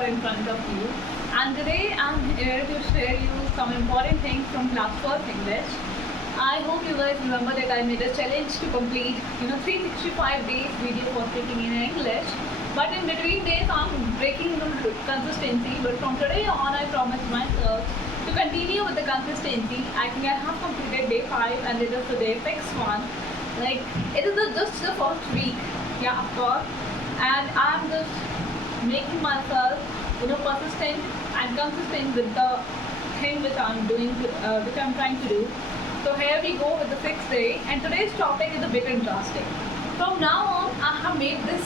lecture in front of you. And today I'm here to share you some important things from class 1st English. I hope you guys remember that I made a challenge to complete 365 days video for speaking in English. But in between days I'm breaking the consistency. But from today on I promise myself to continue with the consistency. I think I have completed day 5 and it is the day 6th one. Like it is just the first week, yeah, of course, and I'm just making myself persistent and consistent with the thing which I'm doing, which I'm trying to do. So here we go with the 6th day, and today's topic is a bit interesting. From now on I have made this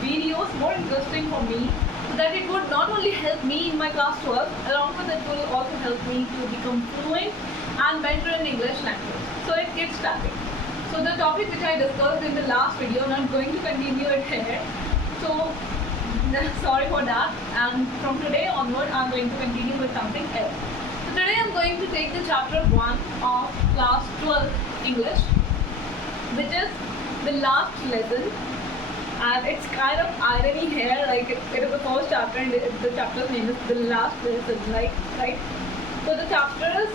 videos more interesting for me, so that it would not only help me in my class 12, along with it will also help me to become fluent and better in English language. So it gets started. So the topic which I discussed in the last video, and I'm going to continue it here. So sorry for that. And from today onward, I'm going to continue with something else. So today I'm going to take the chapter 1 of class 12 English, which is the last lesson. And it's kind of irony here, like it is the first chapter and the chapter's name is the last lesson, like, right? So the chapter's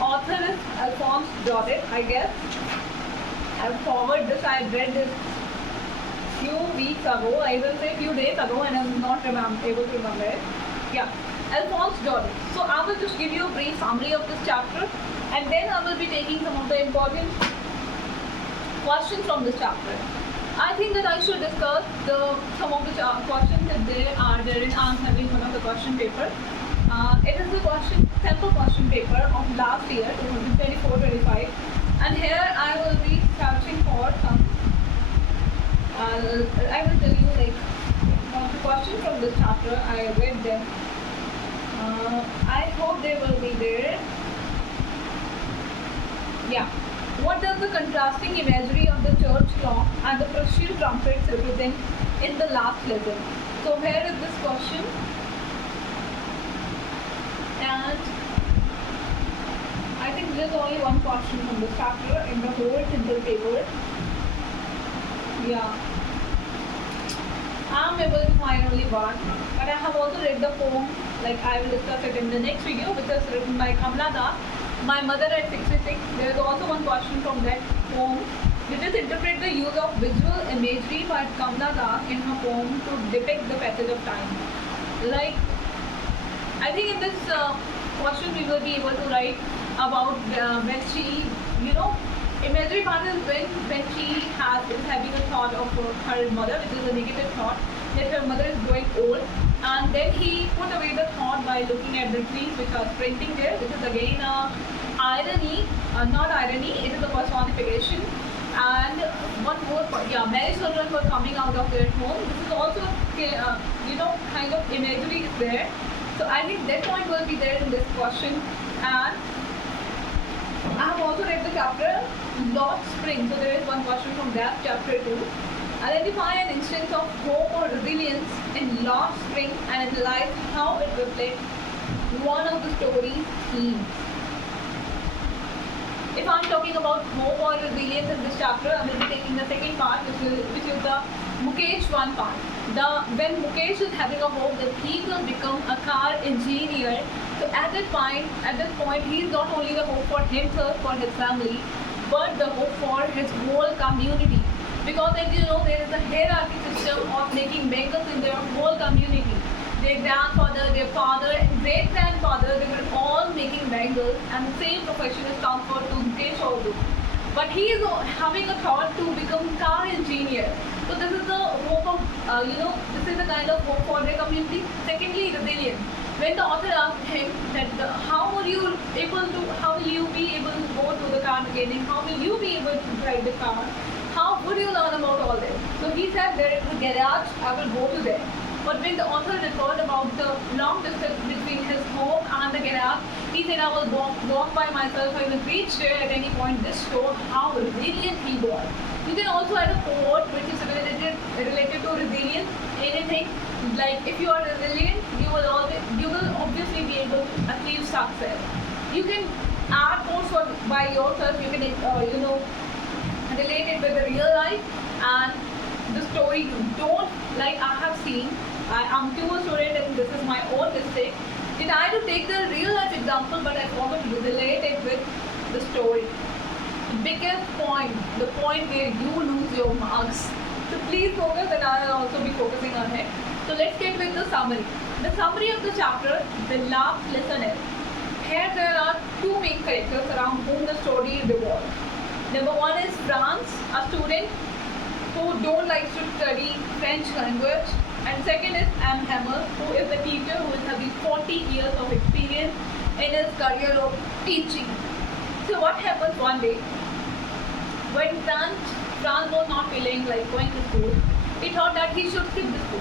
author is Alphonse Daudet, I guess. I've forwarded this, I read this few weeks ago, I will say few days ago, and I'm not able to remember it. Yeah, Alphonse Daudet. So I will just give you a brief summary of this chapter, and then I will be taking some of the important questions from this chapter. I think that I should discuss some of the questions that there are therein. I'm having one of the question paper. It is the sample question paper of last year, 2024-25. And here I will be searching for some, I will tell you like one of the questions from this chapter. I read them. I hope they will be there. Yeah. What does the contrasting imagery of the church clock and the Prussian trumpets represent in the last lesson? So here is this question. And I think there's only one question from this chapter in the whole simple paper. Yeah. I'm able to find only one. But I have also read the poem, like I will discuss it in the next video, which is written by Kamla Das, My Mother at 66. There is also one question from that poem, which is interpret the use of visual imagery by Kamla Das in her poem to depict the passage of time. Like, I think in this question we will be able to write about when she, imagery part is when she is having a thought of her mother, which is a negative thought, that her mother is growing old, and then he put away the thought by looking at the trees which are sprinting there, which is again irony, not irony, it is a personification. And one more point, yeah, many children were coming out of their home. This is also, kind of imagery is there. So I think that point will be there in this question. And I have also read the chapter Lost Spring. So there is one question from that chapter 2. Identify an instance of hope or resilience in Lost Spring and analyze how it reflects one of the story's themes. If I'm talking about hope or resilience in this chapter, I will be taking the second part, which is the Mukesh one part. When Mukesh is having a hope that he will become a car engineer, so at that point, he is not only the hope for himself, for his family, but the hope for his whole community. Because as you know, there is a hierarchy system of making bangles in their whole community. Their grandfather, their father, and great-grandfather, they were all making bangles, and the same profession is transferred to Mukesh also. But he is having a thought to become car engineer. So this is the hope of, this is the kind of hope for their community. Secondly, resilience. When the author asked him that how will you be able to go to the car mechanic? How will you be able to drive the car? How would you learn about all this? So he said there is a garage, I will go to there. But when the author referred about the long distance between his home and the garage, he said I will walk by myself, I will reach there at any point. This showed how resilient he was. You can also add a quote which is related to resilience. Anything like if you are resilient, you will obviously be able to achieve success. You can add quotes by yourself. You can relate it with the real life and the story too. Don't, like I have seen I'm too a student and this is my own mistake. Did I to take the real life example, but I forgot to relate it with the story. The biggest point, the point where you lose your marks. So please focus and I will also be focusing on it. So let's get with the summary. The summary of the chapter, the last lesson is, here there are two main characters around whom the story revolves. Number one is Franz, a student who don't like to study French language, and second is M. Hammer, who is a teacher who is having 40 years of experience in his career of teaching. So what happens one day, when Franz was not feeling like going to school, he thought that he should skip the school.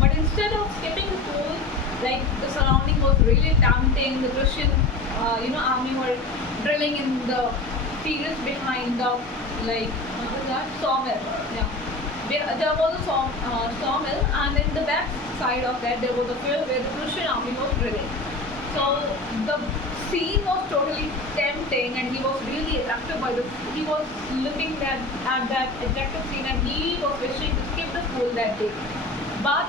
But instead of skipping the school, like the surrounding was really tempting, the Russian army were drilling in the fields behind the what was that sawmill. Yeah, there was a sawmill, and in the back side of that there was a field where the Russian army was drilling. So the scene was totally tempting, and he was really attracted by the. He was looking at that attractive scene, and he was wishing to skip the school that day. But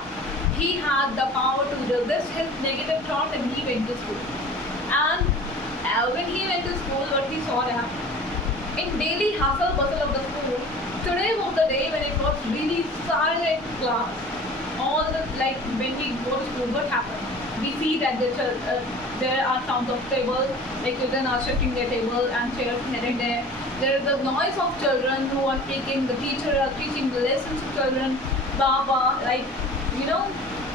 he had the power to resist his negative thought, and he went to school. And when he went to school, what he saw that in daily hustle bustle of the school, today was the day when it was really silent class. All the when we go to school, what happens? We see that there are sounds of tables, like children are shifting their table and chairs here and there. There is the noise of children who are speaking. The teacher are teaching the lessons to children. Baba,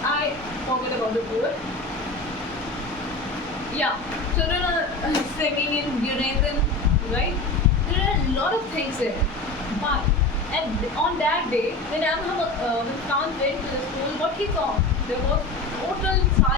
I forgot about the word. Yeah, children are singing in unison, right? There are a lot of things there. But on that day, when Franz went to the school, what he saw, there was